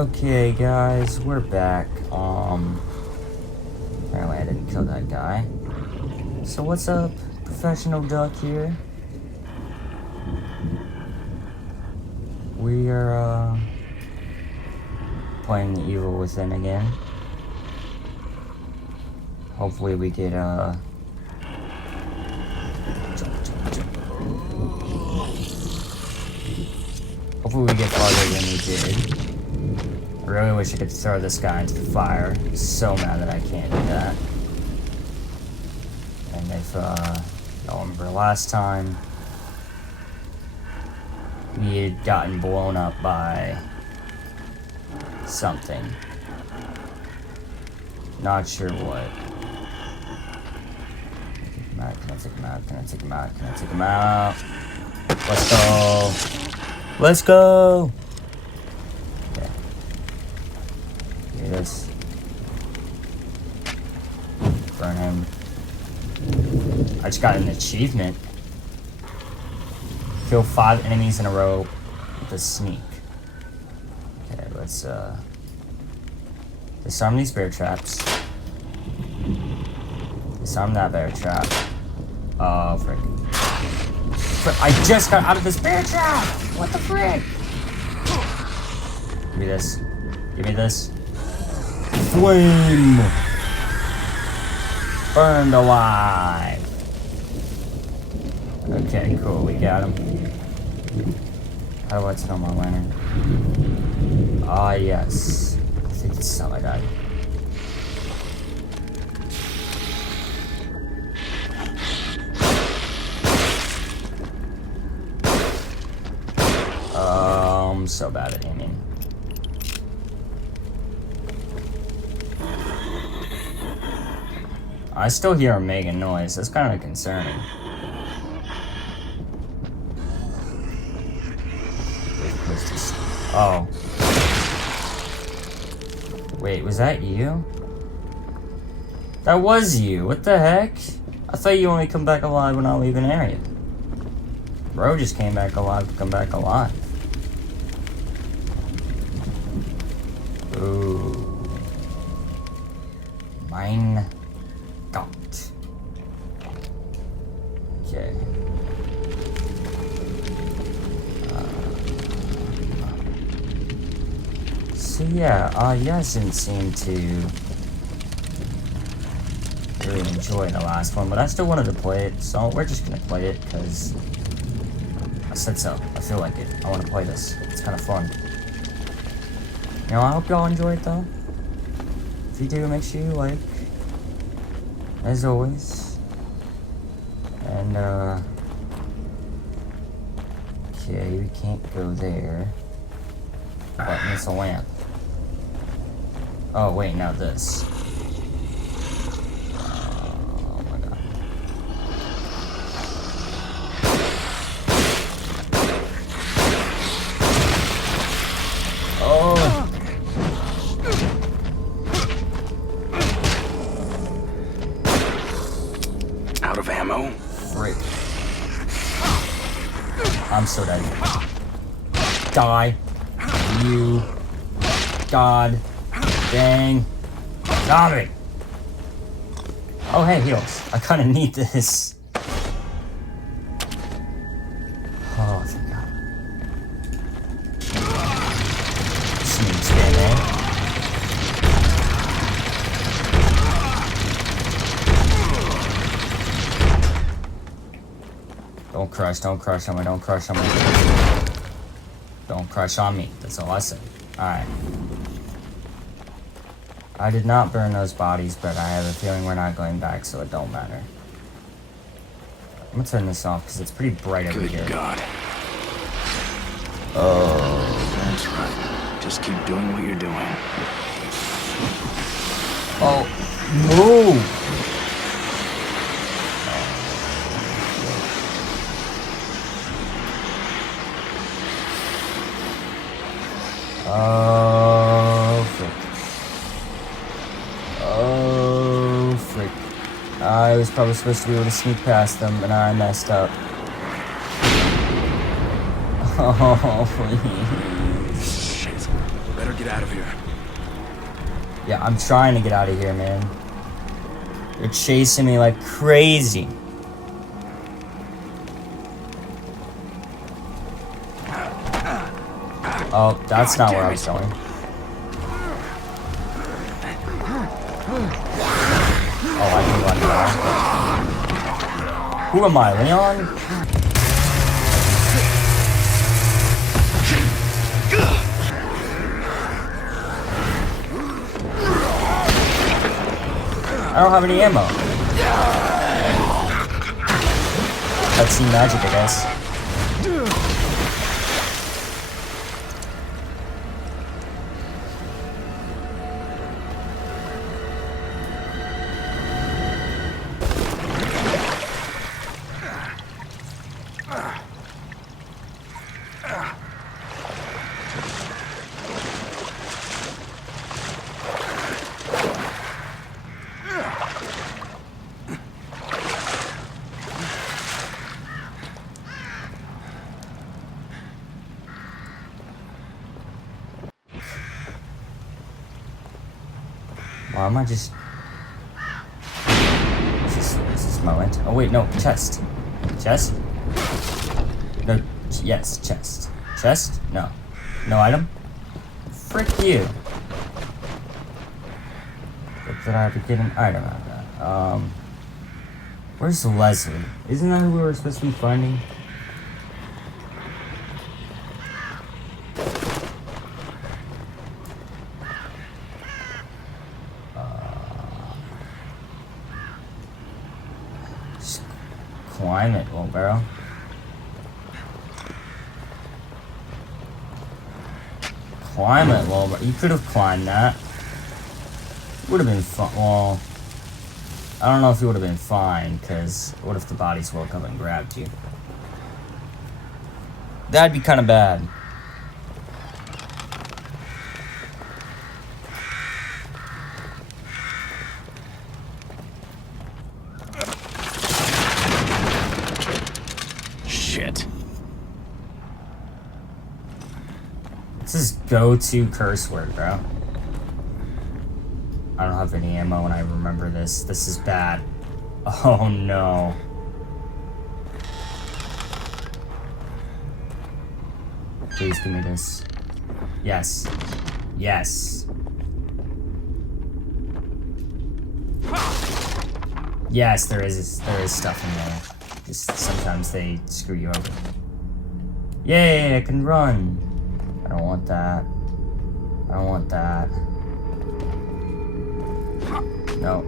Okay, guys, we're back. Apparently I didn't kill that guy. So what's up, Professional Duck here? We are, playing the Evil Within again. Hopefully we get, hopefully we get farther than we did. I really wish I could throw this guy into the fire. I'm so mad that I can't do that. And if, y'all remember last time, we had gotten blown up by something. Not sure what. Can I take him out? Can I take him out? Can I take him out? Let's go. Let's go. Okay. Give me this. Burn him. I just got an achievement. Kill 5 enemies in a row with a sneak. Okay, let's disarm these bear traps. Disarm that bear trap. Oh, frick. I just got out of this bear trap! What the frick? Give me this. Give me this. Flame! Burned alive. Okay, cool. We got him. How do I turn on my lantern? Ah, yes. I think this is how I died. I'm so bad at aiming. I still hear him making noise. That's kind of concerning. Oh. Wait, was that you? That was you. What the heck? I thought you only come back alive when I leave an area. Bro just came back alive to come back alive. Ooh. Mein Gott. Okay. So yeah, you guys didn't seem to really enjoy the last one, but I still wanted to play it, so we're just gonna play it because I said so. I feel like it. I want to play this. It's kind of fun. You know, I hope y'all enjoy it though. If you do, make sure you like, as always. And okay, we can't go there. But it's a lamp. Oh wait, now this. Oh my god. Oh. Out of ammo. Frick. I'm so dead. Die. You. God. Dang. Zombie. Oh, hey, heals. I kind of need this. Oh, thank God. Sneak scan there. Don't crush on me, don't crush on me. Don't crush on me. That's all I said. Alright. I did not burn those bodies, but I have a feeling we're not going back, so it don't matter. I'm gonna turn this off because it's pretty bright over here. Good God. Oh. That's right. Just keep doing what you're doing. Oh. Move! Oh, frick. Oh, frick. I was probably supposed to be able to sneak past them, and I messed up. Oh, please. Shit. Better get out out of here. Yeah, I'm trying to get out of here, man. They're chasing me like crazy. Oh, that's not where I was going. Oh, I can run now. Who am I, Leon? I don't have any ammo. Cutscene magic, I guess. Why am I just... Is this moment? Oh wait, no, chest. Chest? No, yes, chest. Chest? No. No item? Frick you. Look that I have to get an item out of that. Where's Leslie? Isn't that who we were supposed to be finding? Climb it, little barrel. Climb it, little barrel. You could have climbed that. Would have been fun. Well, I don't know if it would have been fine, because what if the bodies woke up and grabbed you? That'd be kind of bad. This is go-to curse word, bro. I don't have any ammo and I remember this. This is bad. Oh no. Please give me this. Yes. Yes. Yes, there is stuff in there. Just sometimes they screw you over. Yay, I can run. I don't want that. I don't want that. No.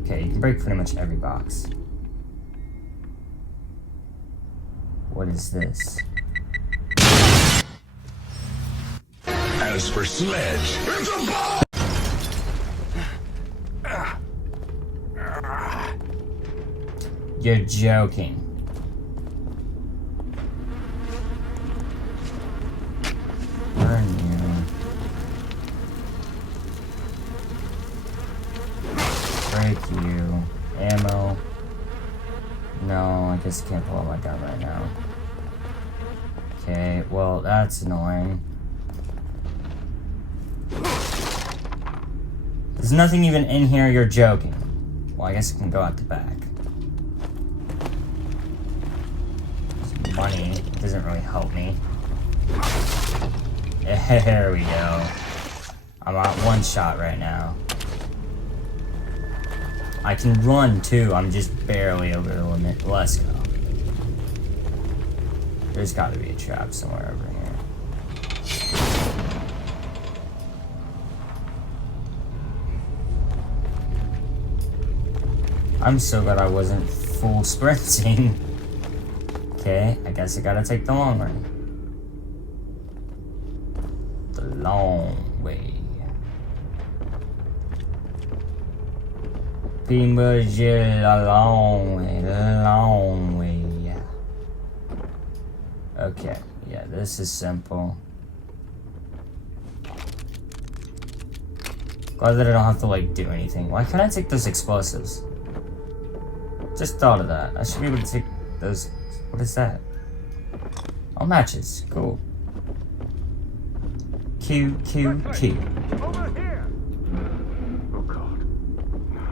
Okay, you can break pretty much every box. What is this? As for Sledge, it's a ball! You're joking. Burn you. Break you. Ammo. No, I guess I can't pull out my gun right now. Okay, well, that's annoying. There's nothing even in here, you're joking. Well, I guess I can go out the back. Money doesn't really help me. There we go. I'm at one shot right now. I can run too, I'm just barely over the limit. Let's go. There's gotta be a trap somewhere over here. I'm so glad I wasn't full sprinting. Okay, I guess I gotta take the long way. The long way. People a long way, long way. Okay, yeah, this is simple. Glad that I don't have to, like, do anything. Why can't I take those explosives? Just thought of that. I should be able to take those... What is that? Oh, matches. Cool. Q. Over here! Oh God. No.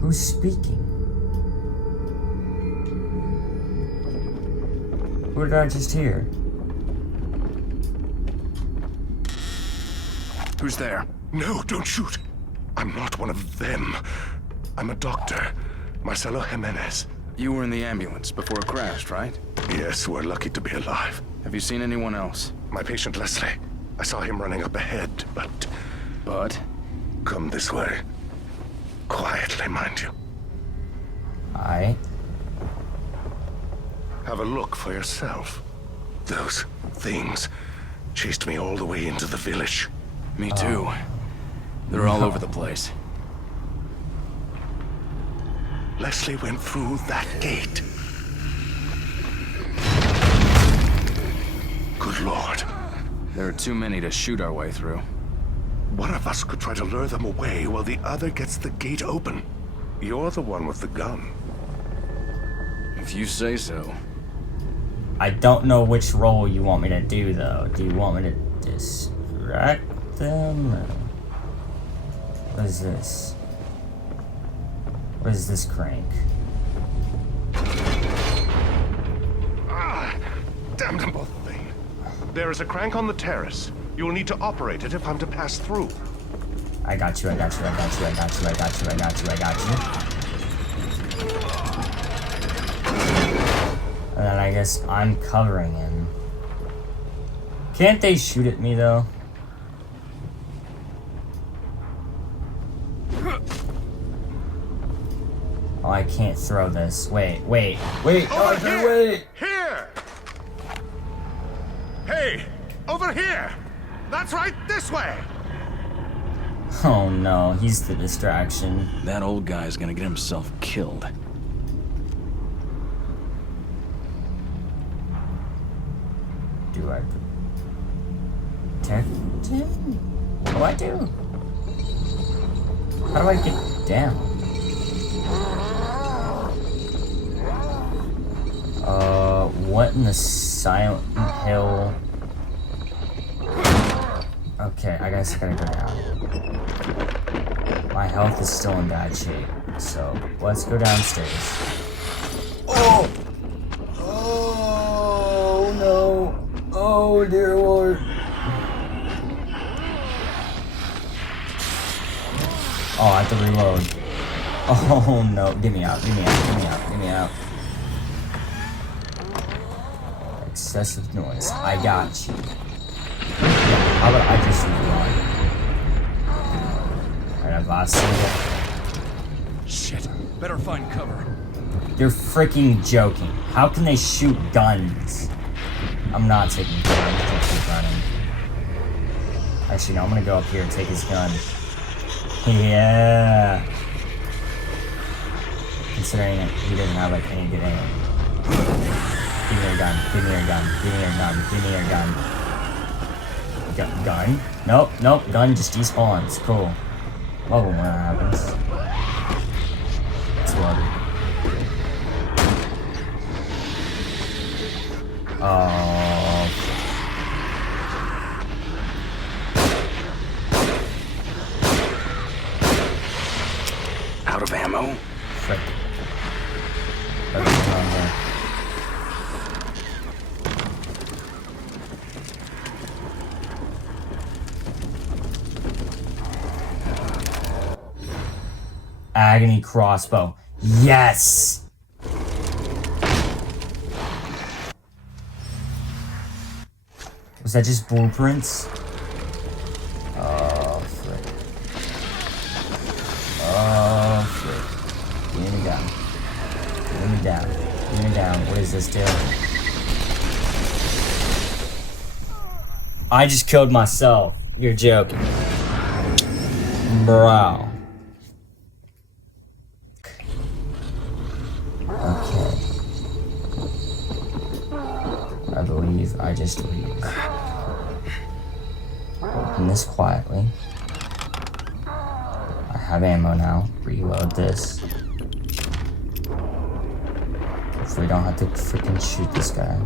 Who's speaking? Who did I just hear? Who's there? No, don't shoot. I'm not one of them. I'm a doctor. Marcelo Jimenez. You were in the ambulance before it crashed, right? Yes, we're lucky to be alive. Have you seen anyone else? My patient Leslie. I saw him running up ahead, but... But? Come this way. Quietly, mind you. Alright. Have a look for yourself. Those things chased me all the way into the village. Me too. They're all over the place. Leslie went through that gate. Good Lord. There are too many to shoot our way through. One of us could try to lure them away while the other gets the gate open. You're the one with the gun. If you say so. I don't know which role you want me to do, though. Do you want me to distract them? Or what is this? What is this crank? Ah, damn them both, Thane. There is a crank on the terrace. You will need to operate it if I'm to pass through. I got you. And then I guess I'm covering him. Can't they shoot at me, though? Oh, I can't throw this. Wait. Over here! Wait. Here! Hey! Over here! That's right, this way! Oh no, he's the distraction. That old guy's gonna get himself killed. Do I protect him? What do I do? How do I get down? What in the Silent Hill? Okay, I guess I gotta go down. My health is still in bad shape, so let's go downstairs. Oh! Oh no! Oh dear Lord! Oh, I have to reload. Oh no! Get me out! Excessive noise. I got you. How about I just run? Alright, I've lost it. Shit. Better find cover. You're freaking joking. How can they shoot guns? I'm not taking cover. I'm just gonna keep running. Actually, no, I'm gonna go up here and take his gun. Yeah. Considering he doesn't have like any good aim. Give me your gun. Gun? Nope. Gun just despawns. Cool. Love it when that happens. Let's love it. Oh. Out of ammo? Frick. Everything on there. Agony crossbow. Yes! Was that just blueprints? Oh, frick. Give me down. What does this do? I just killed myself. You're joking. Bro. Okay. I believe I just leave. Open this quietly. I have ammo now. Reload this. If we don't have to freaking shoot this guy.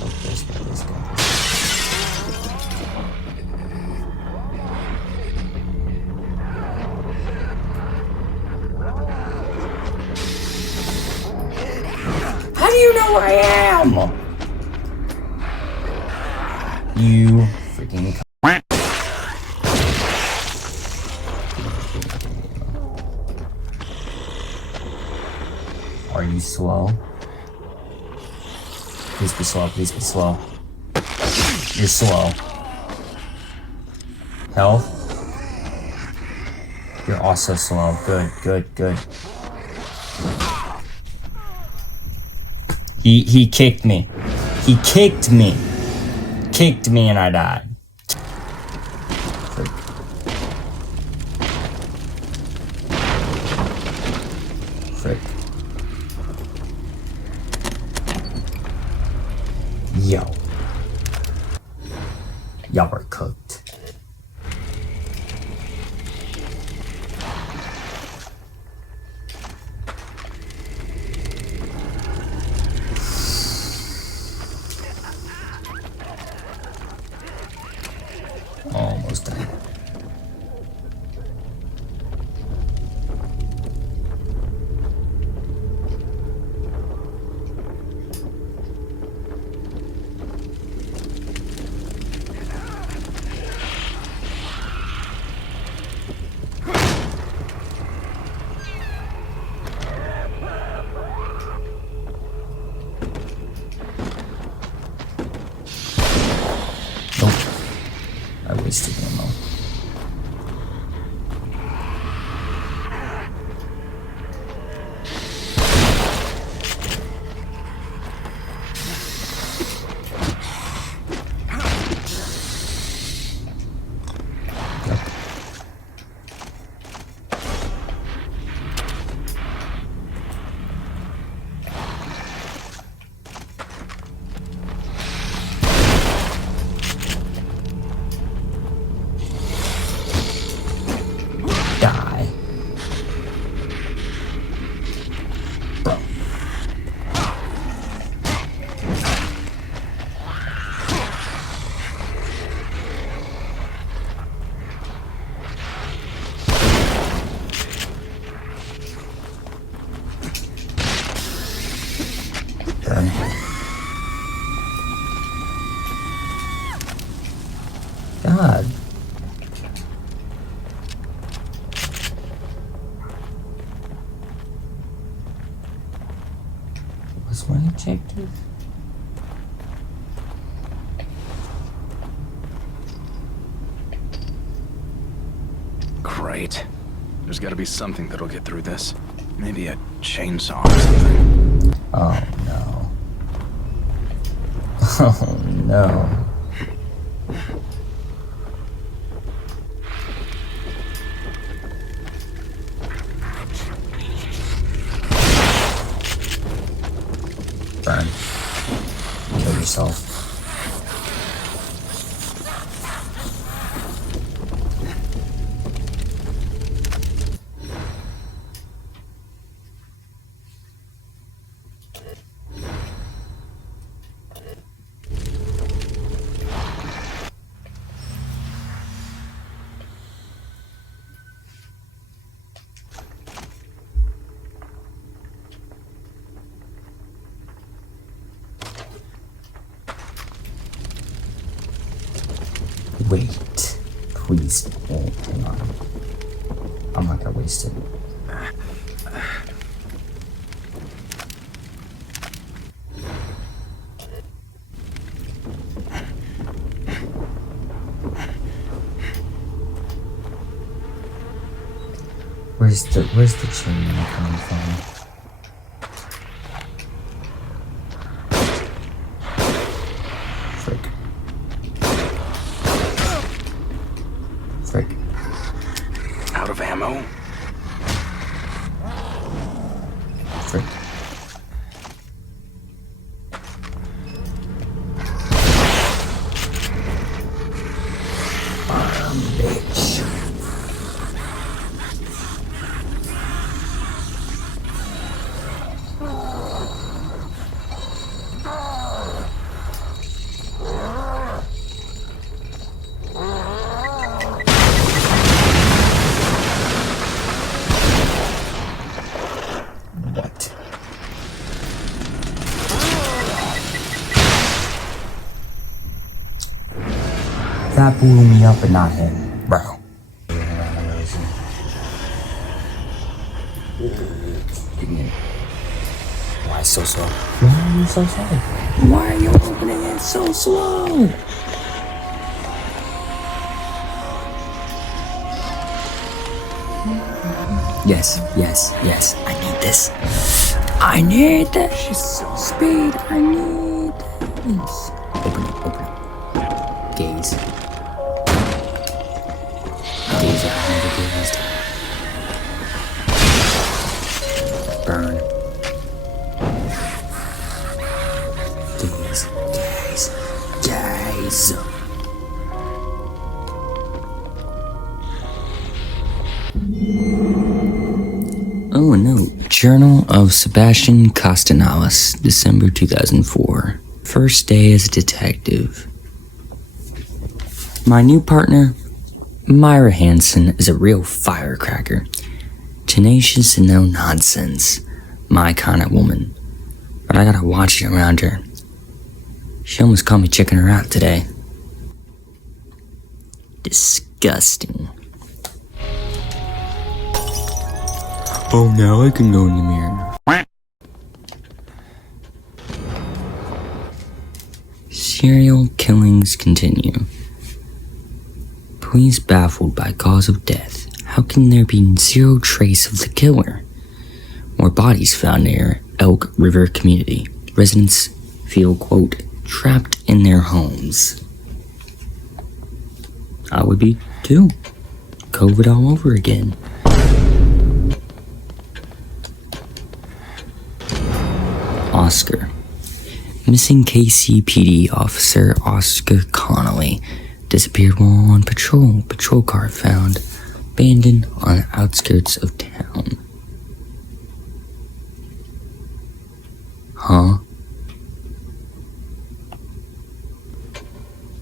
Oh, this guy, this guy. How do you know where I am? You freaking. Are you slow? Please be slow, please be slow. You're slow. Health? You're also slow. Good, good, good. He kicked me. He kicked me. Kicked me and I died. Frick. Frick. Yo. Y'all were cooked. Almost done. I wasted ammo. Die. Bro. Burn. God. What's my objective? Great. There's gotta be something that'll get through this. Maybe a chainsaw or something. Oh no. Oh no. Burn. Kill yourself. Wait. Please. Oh, hang on. I'm not gonna waste it. Where's the chain coming from? Frick. Frick. Out of ammo? Frick. Bitch. not blew me up and not him, bro. Why so slow? Why are you so slow? Why are you opening it so slow? Yes, yes, yes. I need this. I need this. Speed. I need this. Open it, open it. Gaze. Gaze. I never gazed. Burn. Gaze. Gaze. Gaze. Oh, a note. Journal of Sebastian Costanalis, December 2004. First day as a detective. My new partner, Myra Hansen, is a real firecracker. Tenacious and no nonsense. My kind of woman. But I gotta watch it around her. She almost caught me checking her out today. Disgusting. Oh, now I can go in the mirror. Serial killings continue. Police baffled by cause of death. How can there be zero trace of the killer? More bodies found near Elk River community. Residents feel, quote, trapped in their homes. I would be too. COVID all over again. Oscar. Missing KCPD officer Oscar Connolly disappeared while on patrol. Patrol car found abandoned on the outskirts of town. Huh?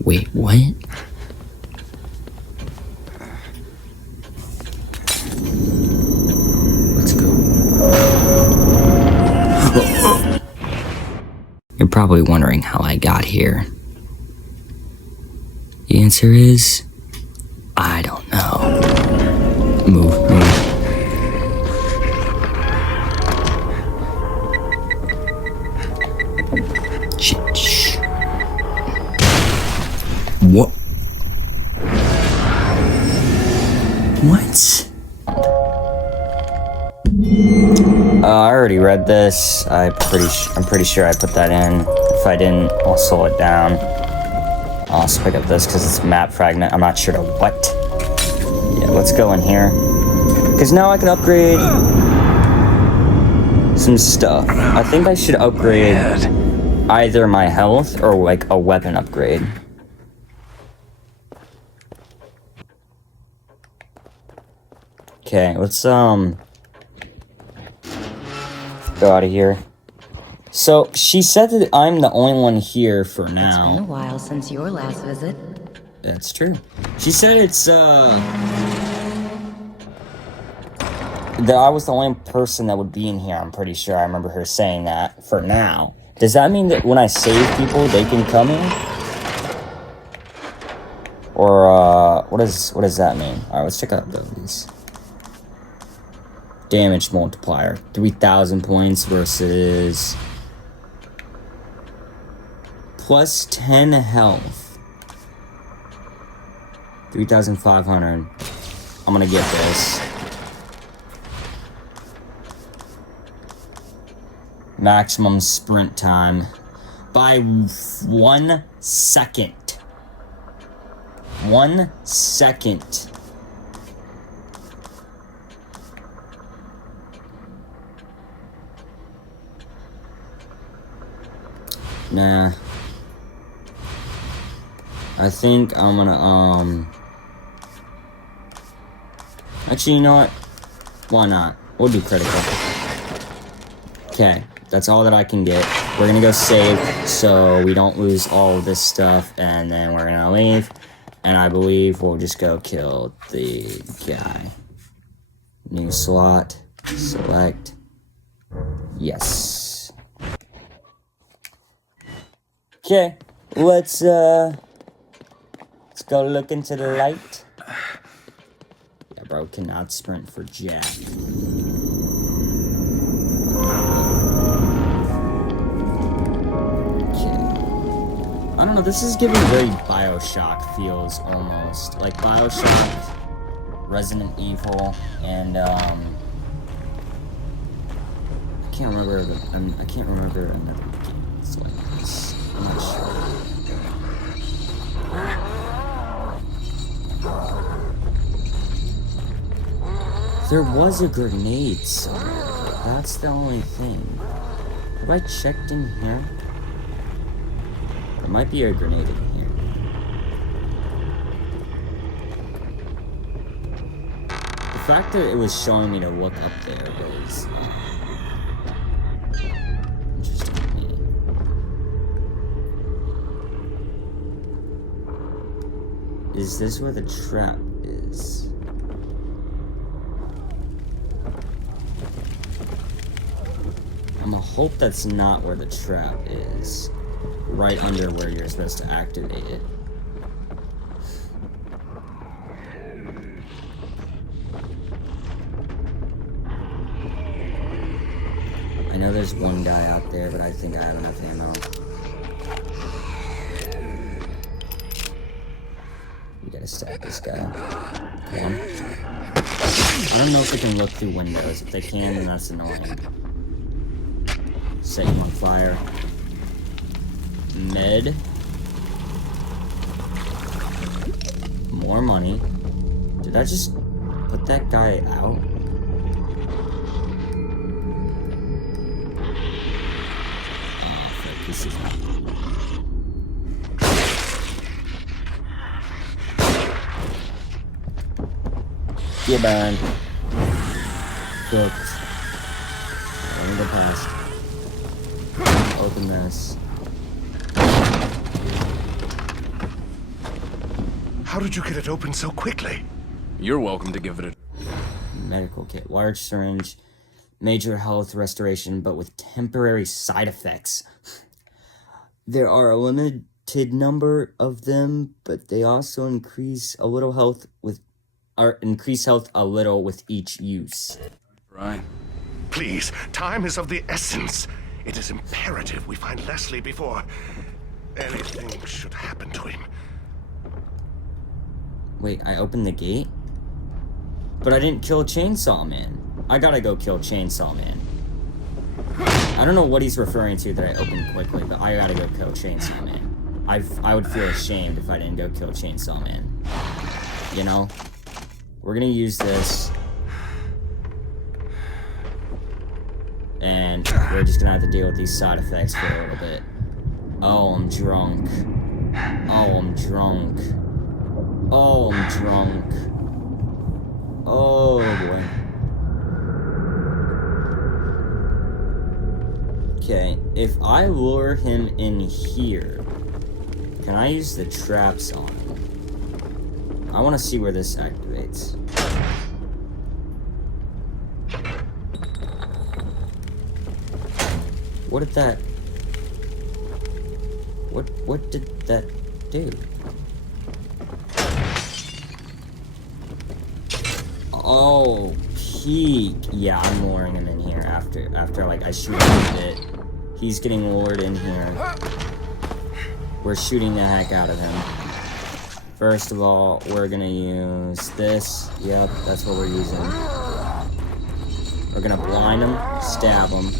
Wait, what? Let's go. You're probably wondering how I got here. The answer is, I don't know. Move. Shh. What? What? I already read this. I'm pretty sure I put that in. If I didn't, I'll slow it down. I'll also pick up this because it's a map fragment. I'm not sure to what. Yeah, let's go in here. Because now I can upgrade some stuff. I think I should upgrade either my health or like a weapon upgrade. Okay, let's go out of here. So she said that I'm the only one here for now. It's been a while since your last visit. That's true. She said it's that I was the only person that would be in here. I'm pretty sure I remember her saying that for now. Does that mean that when I save people, they can come in? Or what does that mean? All right, let's check out those. Damage multiplier, 3,000 points versus plus 10 health, 3,500. I'm gonna get this. Maximum sprint time by 1 second. 1 second. Nah. I think I'm gonna, actually, you know what? Why not? We'll do critical. Okay, that's all that I can get. We're gonna go save so we don't lose all of this stuff, and then we're gonna leave. And I believe we'll just go kill the guy. New slot. Select. Yes. Okay, let's go look into the light. Yeah, bro, cannot sprint for jack. I don't know, this is giving very Bioshock feels, almost. Like Bioshock, Resident Evil, and, I can't remember another game that's like this. I'm not sure. There was a grenade somewhere, but that's the only thing. Have I checked in here? There might be a grenade in here. The fact that it was showing me to look up there was interesting to me. Is this where the trap is? I'm gonna hope that's not where the trap is. Right under where you're supposed to activate it. I know there's one guy out there, but I think I have enough ammo. We gotta stop this guy. Come on. I don't know if they can look through windows. If they can, then that's annoying. Set you on fire. Med. More money. Did I just put that guy out? Oh, frick, this is not. Get burned. Cooked. Let me go past. Open this. How did you get it open so quickly? You're welcome to give it a... Medical kit. Large syringe. Major health restoration, but with temporary side effects. There are a limited number of them, but they also increase a little health with... or increase health a little with each use. Right. Please, time is of the essence. It is imperative we find Leslie before anything should happen to him. Wait, I opened the gate? But I didn't kill Chainsaw Man. I gotta go kill Chainsaw Man. I don't know what he's referring to that I opened quickly, but I gotta go kill Chainsaw Man. I would feel ashamed if I didn't go kill Chainsaw Man. You know? We're gonna use this. And we're just gonna have to deal with these side effects for a little bit. Oh, I'm drunk. Oh, I'm drunk. Oh, I'm drunk. Oh, boy. Okay, if I lure him in here, can I use the traps on him? I want to see where this activates. What did that... What did that do? Oh, peak. Yeah, I'm luring him in here after like I shoot him a bit. He's getting lured in here. We're shooting the heck out of him. First of all, we're gonna use this. Yep, that's what we're using. We're gonna blind him, stab him.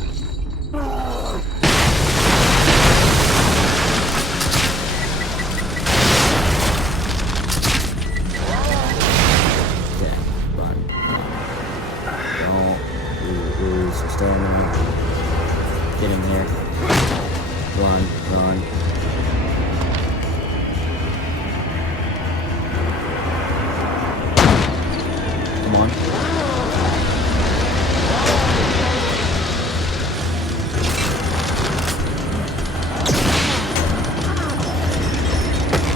Get in here. Run, run. Come on.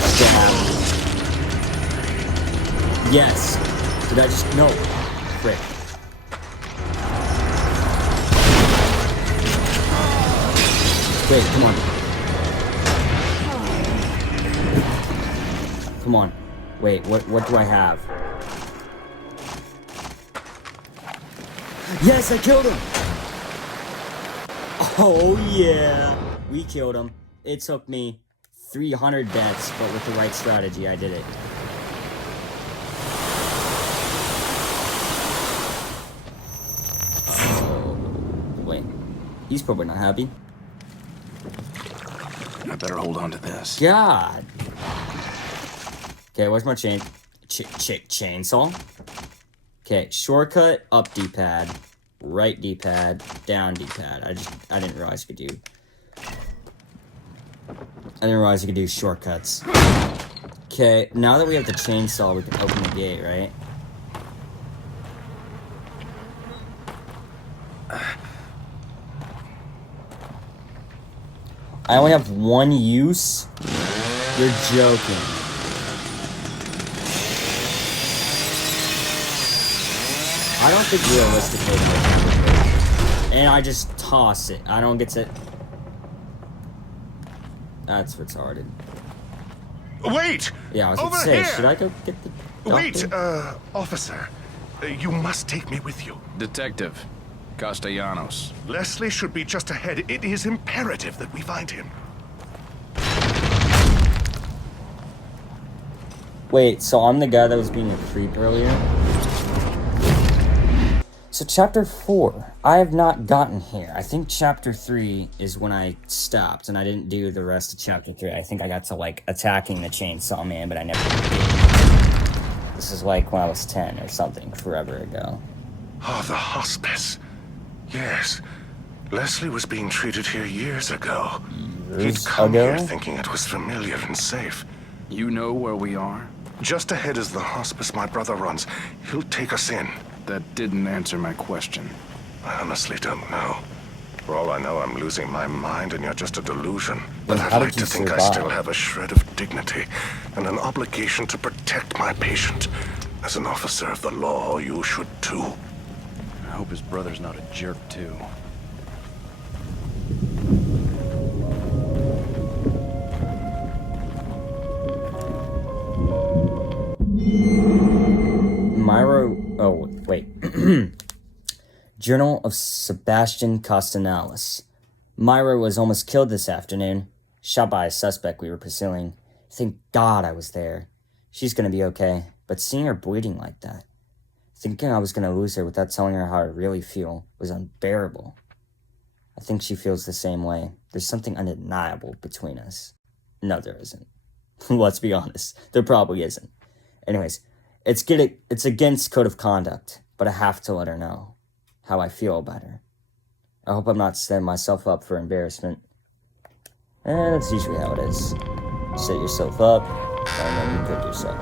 Stab. Yes. Did I just... No. Frick. Wait, come on. Come Come on. Wait, what do I have? Yes, I killed him! Oh, yeah. We killed him. It took me 300 deaths, but with the right strategy, I did it. Wait. He's probably not happy. I better hold on to this. God! Okay, where's my chainsaw? Okay, shortcut, up D-pad, right D-pad, down D-pad. I didn't realize you could do... I didn't realize you could do shortcuts. Okay, now that we have the chainsaw, we can open the gate, right? I only have one use? You're joking. I don't think realistically. And I just toss it. I don't get to... That's retarded. Wait! Yeah, I was Over gonna say, here! should I go get the doctor? Wait, officer. You must take me with you. Detective Castellanos. Leslie should be just ahead. It is imperative that we find him. Wait, so I'm the guy that was being a creep earlier? So chapter 4, I have not gotten here. I think chapter 3 is when I stopped, and I didn't do the rest of chapter 3. I think I got to, like, attacking the chainsaw man, but I never did. This is like when I was 10 or something, forever ago. Oh, the hospice. Yes. Leslie was being treated here years ago. He'd come here thinking it was familiar and safe. You know where we are? Just ahead is the hospice my brother runs. He'll take us in. That didn't answer my question. I honestly don't know. For all I know, I'm losing my mind and you're just a delusion. But Then I'd how like did to you think I survive? still have a shred of dignity and an obligation to protect my patient. As an officer of the law, you should too. I hope his brother's not a jerk, too. Oh, wait. Journal of Sebastian Castellanos. Myra was almost killed this afternoon. Shot by a suspect we were pursuing. Thank God I was there. She's gonna be okay, but seeing her bleeding like that, thinking I was gonna lose her without telling her how I really feel, was unbearable. I think she feels the same way. There's something undeniable between us. No, there isn't. Let's be honest. There probably isn't. Anyways, it's against code of conduct, but I have to let her know how I feel about her. I hope I'm not setting myself up for embarrassment. And that's usually how it is. Set yourself up, and then you pick yourself.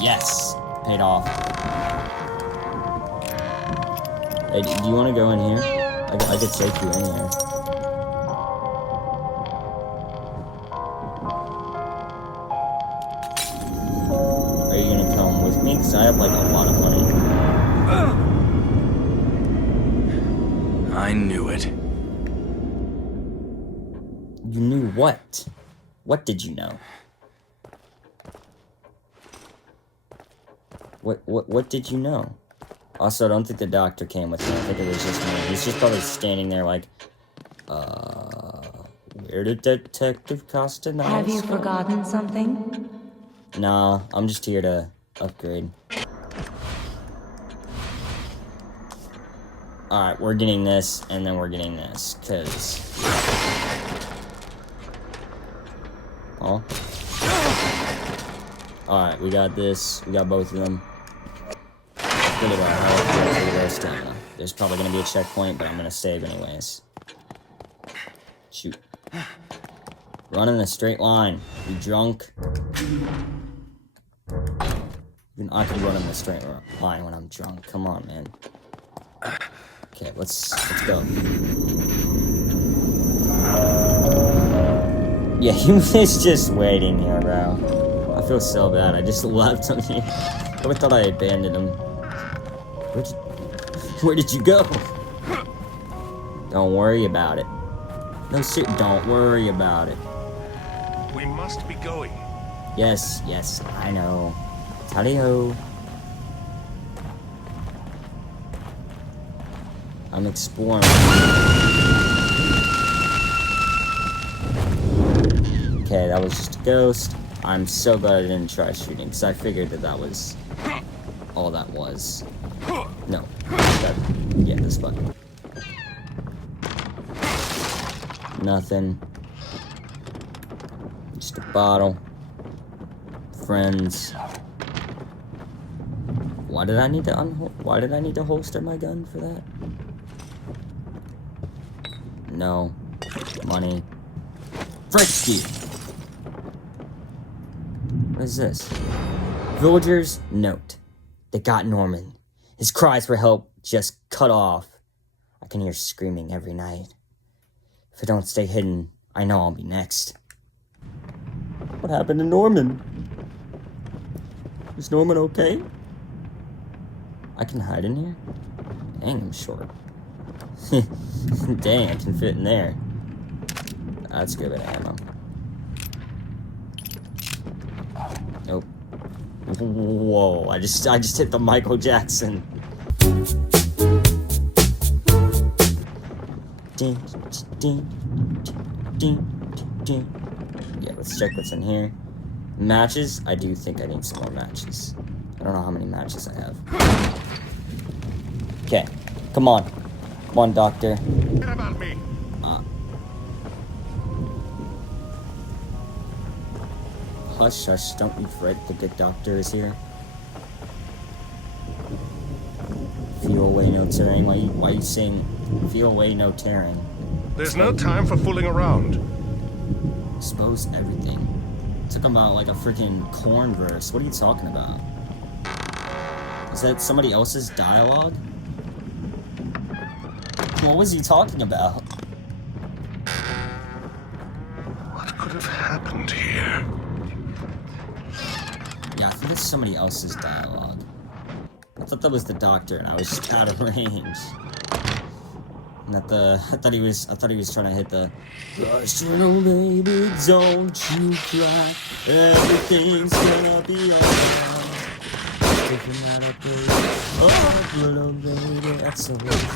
Yes! Paid off. Hey, do you want to go in here? I could take you in here. Are you gonna come with me? Because I have, like, a lot of money. I knew it. You knew what? What did you know? What did you know? Also, I don't think the doctor came with me. I think it was just me. He's just probably standing there like, where did Detective Castellanos Have you go? forgotten something? Nah, I'm just here to upgrade. Alright, we're getting this, and then we're getting this, cause... Oh. Alright, we got this. We got both of them. Look at that. There's probably gonna be a checkpoint, but I'm gonna save anyways. Shoot. Run in a straight line. You drunk? I can run in a straight line when I'm drunk. Come on, man. Okay, let's go. Yeah, he was just waiting here, bro. I feel so bad. I just left him here. I thought I abandoned him. Where did you go? Don't worry about it. No, don't worry about it. We must be going. Yes, I know. Tally-ho. I'm exploring. Okay, that was just a ghost. I'm so glad I didn't try shooting, because I figured that was all that was. No. Yeah, this button. Nothing. Just a bottle. Friends. Why did I need to holster my gun for that? No. Money. Frisky! What is this? Villagers, note. They got Norman. His cries for help just cut off. I can hear screaming every night. If I don't stay hidden, I know I'll be next. What happened to Norman? Is Norman okay? I can hide in here? Dang, I'm short. Dang, I can fit in there. That's good at ammo. Nope. Whoa, I just hit the Michael Jackson. Ding, ding, ding, ding. Yeah, let's check what's in here. Matches? I do think I need some more matches. I don't know how many matches I have. Okay, come on. Come on, doctor. What about me? Hush, hush, don't you fret, the good doctor is here. Feel away, no tearing. Why you saying, feel away, no tearing? There's no time for fooling around. Expose everything. Took about like a freaking corn verse. What are you talking about? Is that somebody else's dialogue? What was he talking about? What could have happened here? Yeah, I think that's somebody else's dialogue. I thought that was the doctor, and I was just out of range. And that I thought he was trying to hit the. Gosh, baby, don't you cry. Everything's gonna be alright. Taking that up, baby. Oh, little baby, that's so amazing.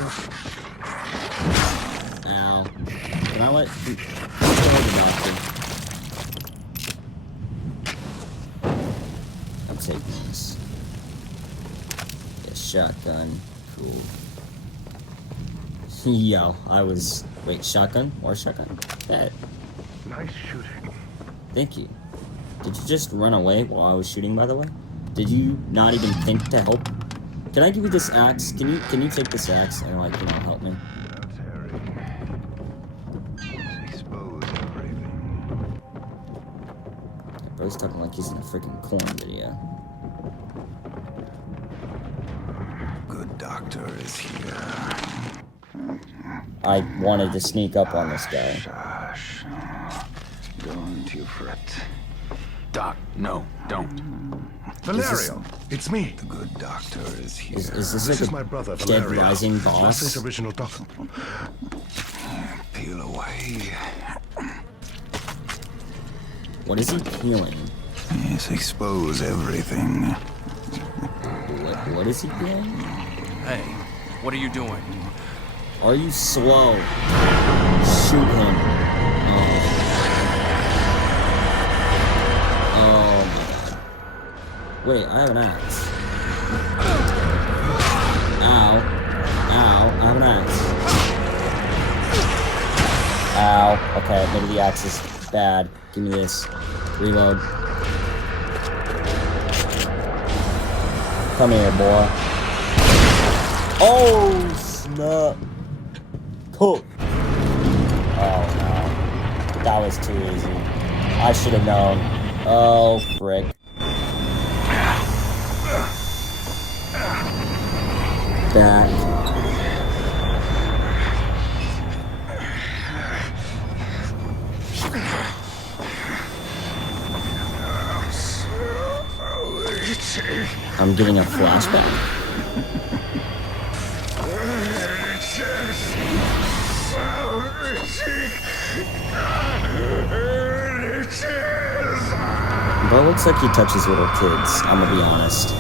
Ow. Can I let you tell the doctor? I'm taking this. Yeah, shotgun. Cool. Yo, wait, shotgun? More shotgun? That. Nice shooting. Thank you. Did you just run away while I was shooting, by the way? Did you not even think to help? Can I give you this axe? Can you take this axe and, like, help me? Expose everything. Bro's talking like he's in a freaking corn video. Good doctor is here. I wanted to sneak up on this guy. Shush. Don't you fret. Doc, no, don't. Valerio, it's me. The good doctor is here. Is this This is like my brother, a Dead Valerio. Rising boss? Leslie's original doctor. Peel away. What is he peeling? Yes, expose everything. What is he peeling? Hey, what are you doing? Are you slow? Shoot him. Oh my god. Wait, I have an axe. Ow. Ow, I have an axe. Ow. Okay, maybe the axe is bad. Give me this. Reload. Come here, boy. Oh, snap. Cool. Oh, no. That was too easy. I should have known. Oh, frick. Back. I'm getting a flashback. Bro looks like he touches little kids. I'm gonna be honest.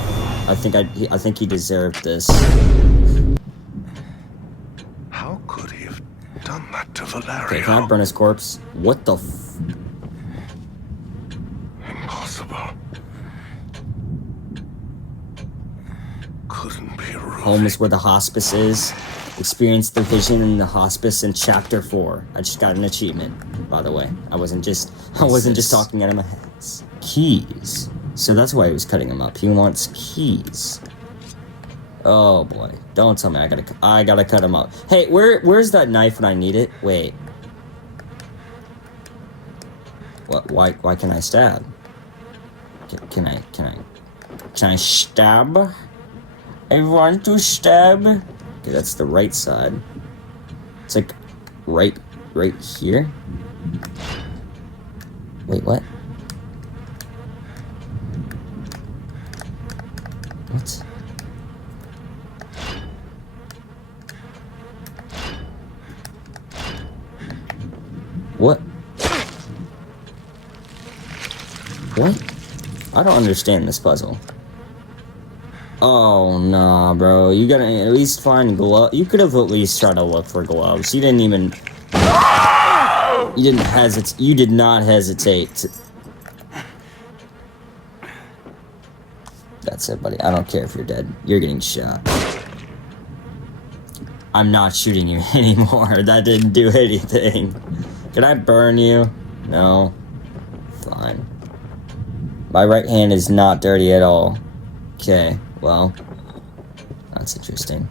I think he deserved this. How could he have done that to Valerio? Okay, can I burn his corpse? What the f... Impossible. Couldn't be Ruby. Home is where the hospice is. Experience the vision in the hospice in chapter 4. I just got an achievement, by the way. I wasn't just talking out of my head. Keys. So that's why he was cutting him up. He wants keys. Oh boy. Don't tell me I gotta cut him up. Hey, where's that knife when I need it? Wait. What why can I stab? Can I stab? I want to stab. Okay, that's the right side. It's like right here. Wait, what? What? What? What? I don't understand this puzzle. Oh, nah, bro. You gotta at least find gloves. You could have at least tried to look for gloves. You didn't even... You didn't hesitate. You did not hesitate. That's it, buddy. I don't care if you're dead. You're getting shot. I'm not shooting you anymore. That didn't do anything. Did I burn you? No. Fine. My right hand is not dirty at all. Okay, well, that's interesting.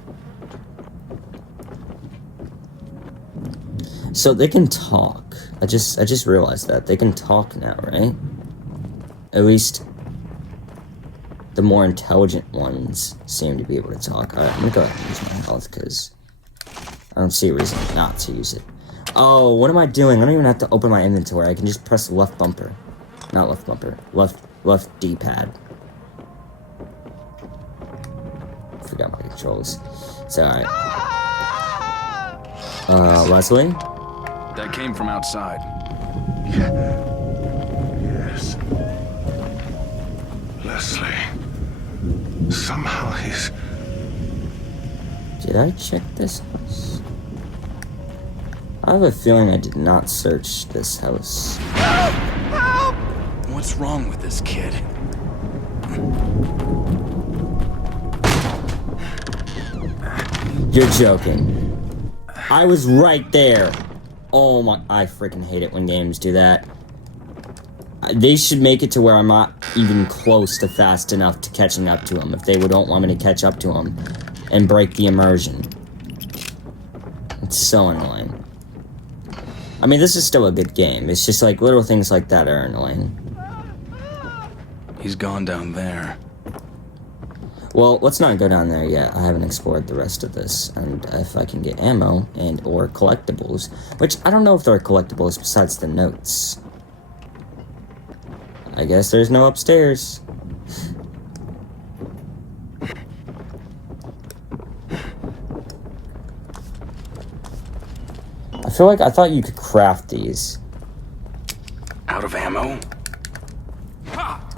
So they can talk. I just realized that they can talk now, right? At least the more intelligent ones seem to be able to talk. Alright, I'm gonna go ahead and use my health because I don't see a reason not to use it. Oh, what am I doing? I don't even have to open my inventory. I can just press the left bumper. Not left bumper. Left D-pad. Forgot my controls. It's alright. Leslie? That came from outside. Yes. Leslie. Somehow he's... Did I check this house? I have a feeling I did not search this house. What's wrong with this kid? You're joking. I was right there. Oh my, I freaking hate it when games do that. They should make it to where I'm not even close to fast enough to catching up to them if they don't want me to catch up to them and break the immersion. It's so annoying. I mean, this is still a good game. It's just like little things like that are annoying. He's gone down there. Well, let's not go down there yet. I haven't explored the rest of this. And if I can get ammo and or collectibles, which I don't know if there are collectibles besides the notes. I guess there's no upstairs. I thought you could craft these. Out of ammo?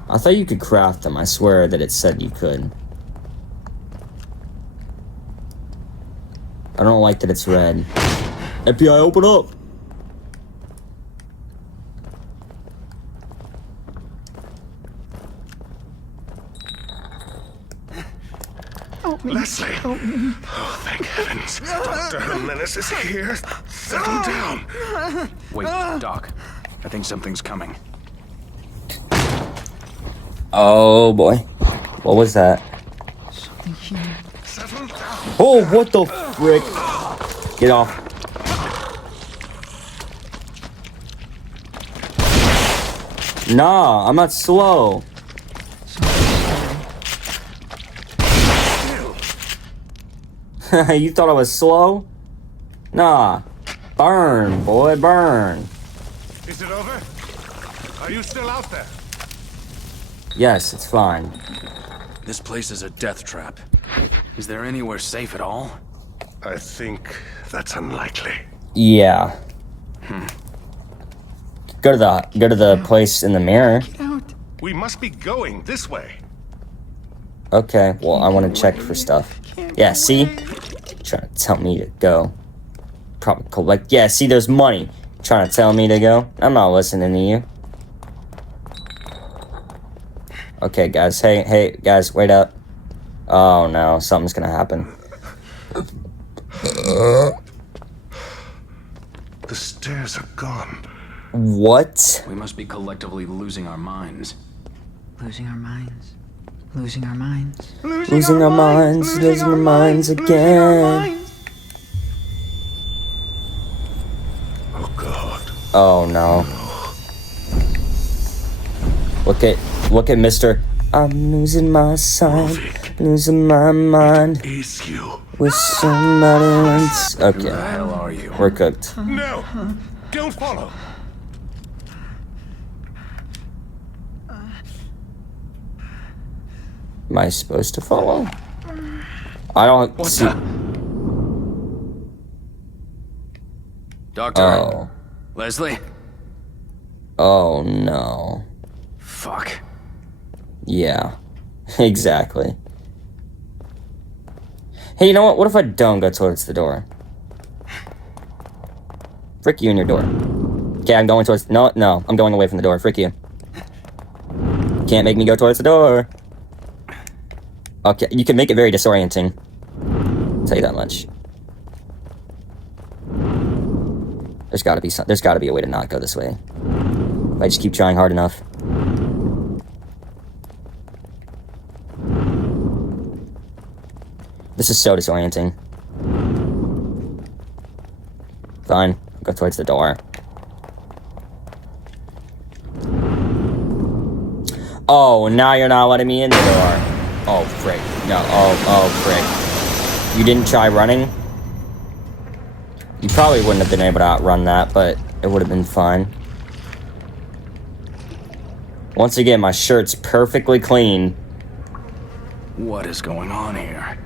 I thought you could craft them. I swear that it said you could. I don't like that it's red. FBI, open up! Leslie! Oh, thank heavens. Dr. Jimenez is here. Settle down. Wait, Doc. I think something's coming. Oh boy. What was that? Settle down. Oh, what the frick? Get off. Nah, I'm not slow. You thought I was slow? Nah. Burn, boy, burn. Is it over? Are you still out there? Yes, it's fine. This place is a death trap. Is there anywhere safe at all? I think that's unlikely. Yeah. Go to the place in the mirror. Get out. We must be going this way. Okay, well, I want to check for stuff. Yeah, see? Trying to tell me to go. Probably collect. Yeah, see, there's money. Trying to tell me to go. I'm not listening to you. Okay, guys. Hey, guys, wait up. Oh, no. Something's gonna happen. The stairs are gone. What? We must be collectively losing our minds. Losing our minds. Losing our minds. Losing our minds. Losing our minds again. Oh, God. Oh, no. Look at Mr. I'm losing my sight. Losing my mind. Is you. With somebody else. Who the Okay. hell are you? We're cooked. No! Don't follow! Am I supposed to follow? I don't see. Doctor? Oh. Leslie? Oh no. Fuck. Yeah. Exactly. Hey, you know what? What if I don't go towards the door? Frick you and your door. Okay, I'm going towards... No, I'm going away from the door. Frick you. Can't make me go towards the door. Okay, you can make it very disorienting. I'll tell you that much. There's gotta be a way to not go this way. If I just keep trying hard enough. This is so disorienting. Fine, go towards the door. Oh, now you're not letting me in the door. Oh, frick. No, oh, frick. You didn't try running? You probably wouldn't have been able to outrun that, but it would have been fine. Once again, my shirt's perfectly clean. What is going on here?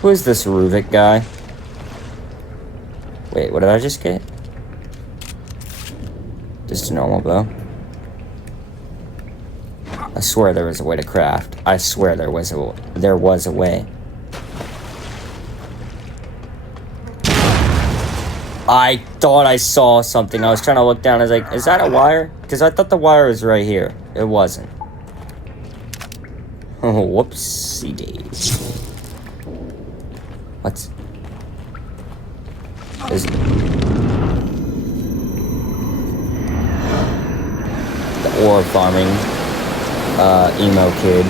Who is this Ruvik guy? Wait, what did I just get? Just a normal bow. I swear there was a way to craft. I swear there was a way. I thought I saw something. I was trying to look down. I was like, is that a wire? Because I thought the wire was right here. It wasn't. Oh, whoopsie days. What? Is the ore farming emo kid?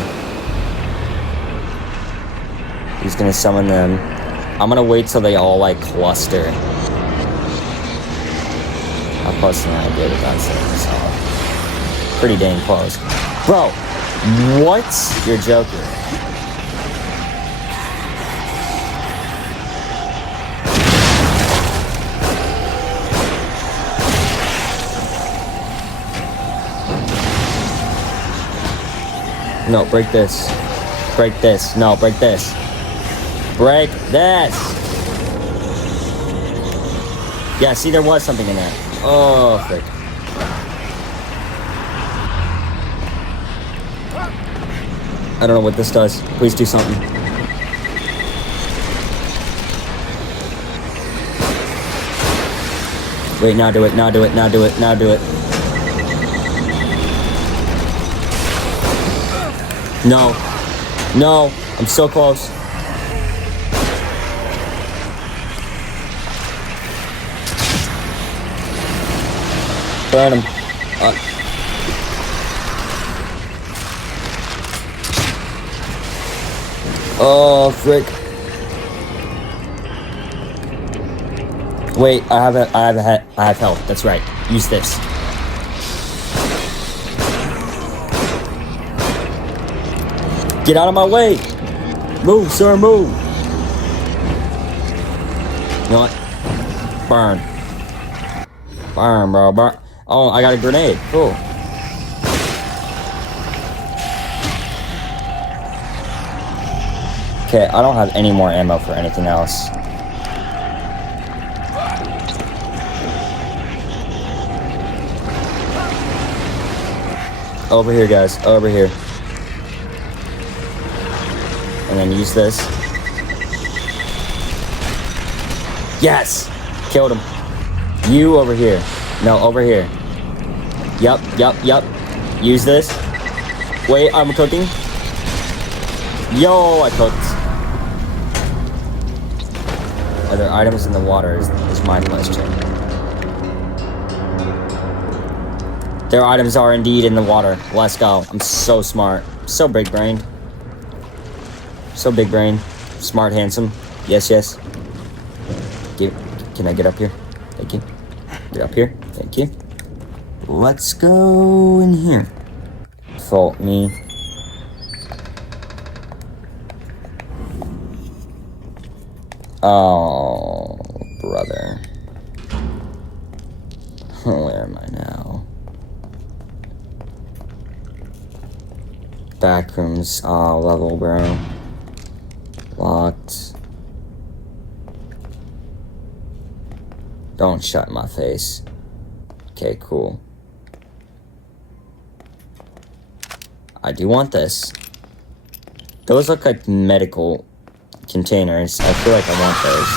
He's gonna summon them. I'm gonna wait till they all like cluster. How close am I good without saying so? Pretty dang close. Bro, what? You're joking. No, break this. Break this. No, break this. Break this! Yeah, see, there was something in there. Oh, frick. I don't know what this does. Please do something. Wait, now do it, now do it, now do it, now do it. No. No. I'm so close. Burn him. Oh, frick. Wait, I have health. That's right. Use this. Get out of my way! Move, sir, move! You know what? Burn. Burn, bro, burn. Oh, I got a grenade. Cool. Okay, I don't have any more ammo for anything else. Over here, guys. Over here. And then use this. Yes! Killed him. You over here. No, over here. Yup. Use this. Wait, I'm cooking. Yo, I cooked. Are there items in the water is my question. Their items are indeed in the water. Let's go. I'm so smart. So big-brained. So big-brained. Smart, handsome. Yes. Can I get up here? Thank you. Get up here. Thank you. Let's go in here. Fault me. Oh, brother. Where am I now? Backrooms. Oh, level, bro. Locked. Don't shut my face. Okay, cool. I do want this. Those look like medical containers. I feel like I want those.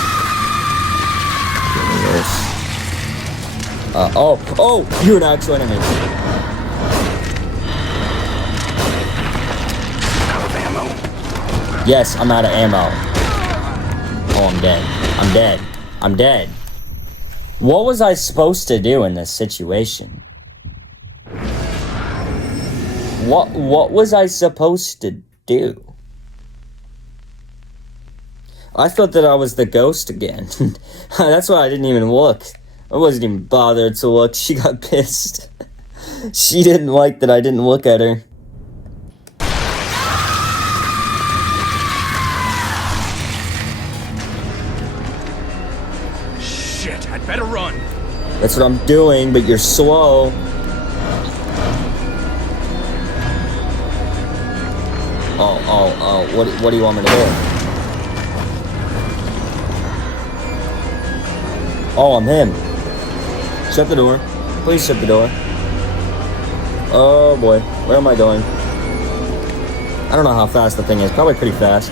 Give me yours. Oh, you're an actual enemy. Out of ammo. Yes, I'm out of ammo. Oh, I'm dead. I'm dead. What was I supposed to do in this situation? What was I supposed to do? I thought that I was the ghost again. That's why I didn't even look. I wasn't even bothered to look. She got pissed. She didn't like that I didn't look at her. Shit, I'd better run. That's what I'm doing, but you're slow. Oh, what do you want me to do? Oh, I'm him. Shut the door. Please shut the door. Oh boy, where am I going? I don't know how fast the thing is. Probably pretty fast.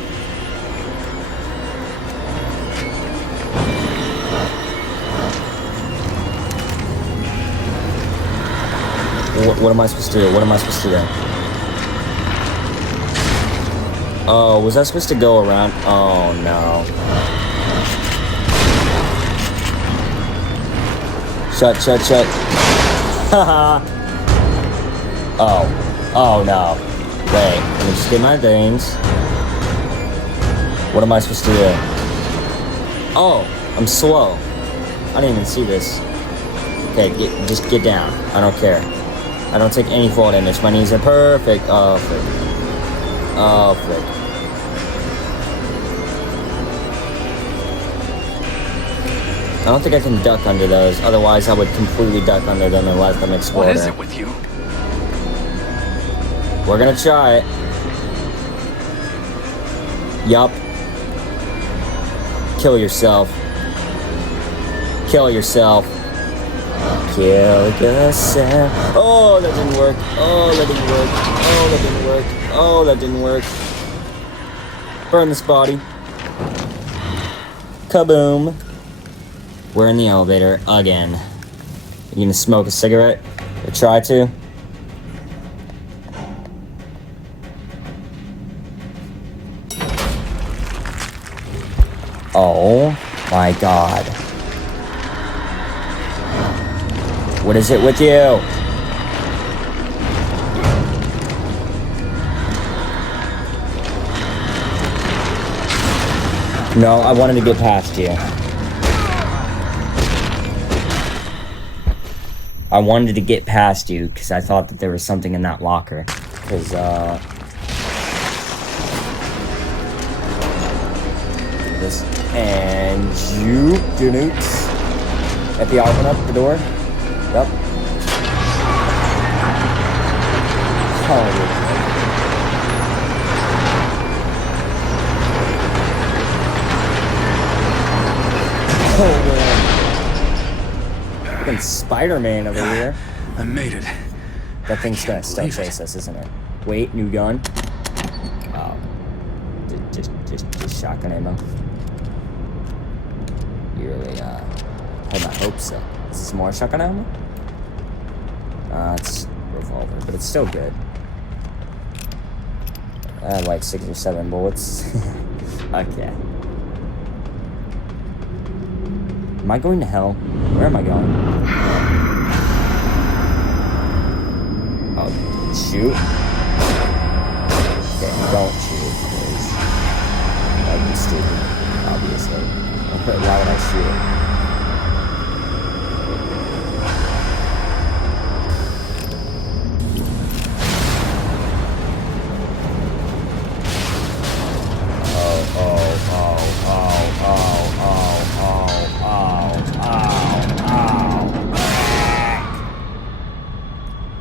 What am I supposed to do? What am I supposed to do? Oh, was I supposed to go around? Oh, no. Shut. Haha. Oh, no. Wait, let me just get my things. What am I supposed to do? Oh, I'm slow. I didn't even see this. Okay, just get down. I don't care. I don't take any fall damage. My knees are perfect. Oh, frick. Oh, frick. I don't think I can duck under those. Otherwise, I would completely duck under them and let them explode. What is it with you? We're gonna try it. Yup. Kill yourself. Kill yourself. Kill yourself. Oh, that didn't work. Oh, that didn't work. Oh, that didn't work. Oh, that didn't work. Burn this body. Kaboom. We're in the elevator again. You gonna smoke a cigarette? Or try to? Oh my god. What is it with you? No, I wanted to get past you. I wanted to get past you because I thought that there was something in that locker. Because, this. And you, newts. FBI, open up the door. Yep. Oh, man. Fucking Spider-Man over here. I made it. That thing's gonna still chase us, isn't it? Wait, new gun. Oh, just shotgun ammo. You really had my hopes up. Is this more shotgun ammo? It's revolver, but it's still good. I had like 6 or 7 bullets. Okay. Am I going to hell? Where am I going? Oh, shoot. Okay, don't shoot, because that'd be stupid, obviously. Why would I shoot?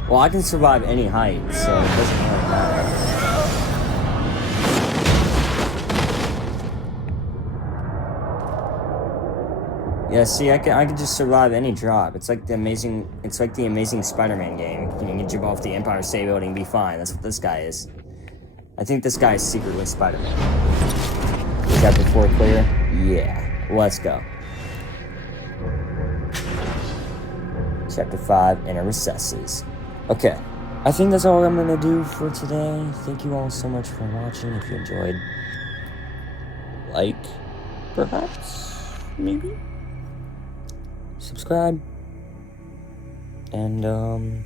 Well, I can survive any height, so it doesn't really matter. Yeah, see, I can just survive any drop. It's like the amazing Spider-Man game. You can jump off the Empire State Building and be fine. That's what this guy is. I think this guy is secretly Spider-Man. Chapter 4 clear? Yeah. Let's go. Chapter 5, Inner Recesses. Okay. I think that's all I'm gonna do for today. Thank you all so much for watching. If you enjoyed, like, perhaps, maybe, subscribe, and I'm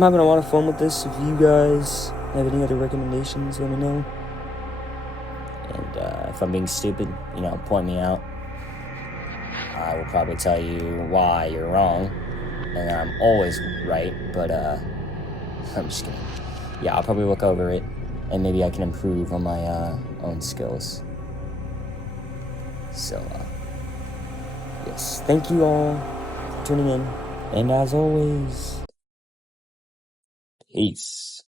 having a lot of fun with this. If you guys have any other recommendations, let me know. And if I'm being stupid, you know, point me out. I will probably tell you why you're wrong, and I'm always right, but I'm just kidding. Yeah, I'll probably look over it, and maybe I can improve on my own skills. So, yes, thank you all for tuning in, and as always, peace.